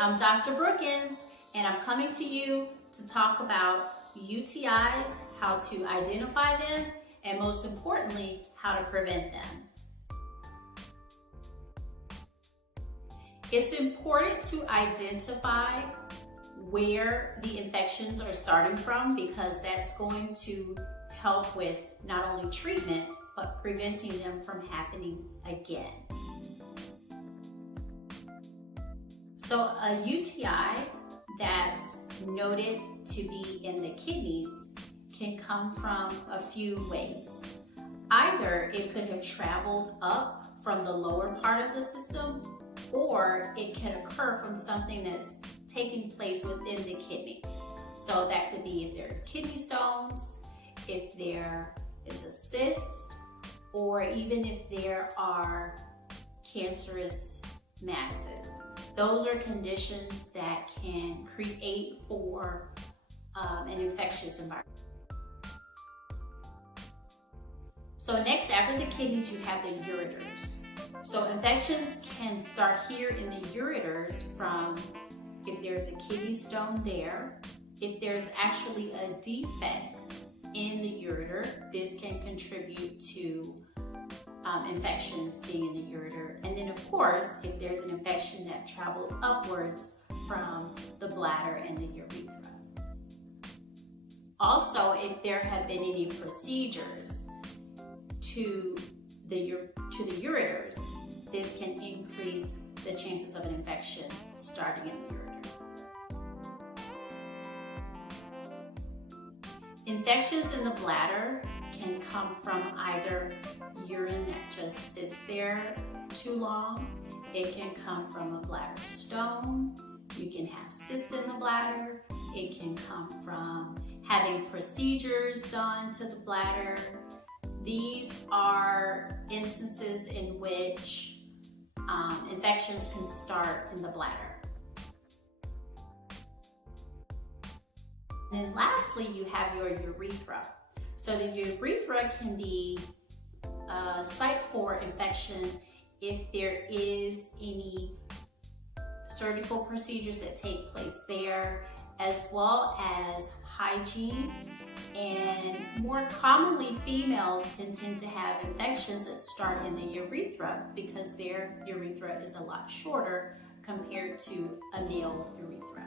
I'm Dr. Brookins, and I'm coming to you to talk about UTIs, how to identify them, and most importantly, how to prevent them. It's important to identify where the infections are starting from because that's going to help with not only treatment, but preventing them from happening again. So a UTI that's noted to be in the kidneys can come from a few ways. Either it could have traveled up from the lower part of the system, or it can occur from something that's taking place within the kidney. So that could be if there are kidney stones, if there is a cyst, or even if there are cancerous masses. Those are conditions that can create for an infectious environment. So next, after the kidneys, you have the ureters. So infections can start here in the ureters from if there's a kidney stone there, if there's actually a defect in the ureter, this can contribute to infections being in the ureter. And then of course, if there's an infection that traveled upwards from the bladder and the urethra. Also, if there have been any procedures to the ureters, this can increase the chances of an infection starting in the ureter. Infections in the bladder can come from either urine that just sits there too long. It can come from a bladder stone. You can have cysts in the bladder. It can come from having procedures done to the bladder. These are instances in which infections can start in the bladder. And then lastly, you have your urethra. So the urethra can be a site for infection if there is any surgical procedures that take place there, as well as hygiene. And more commonly, females can tend to have infections that start in the urethra because their urethra is a lot shorter compared to a male urethra.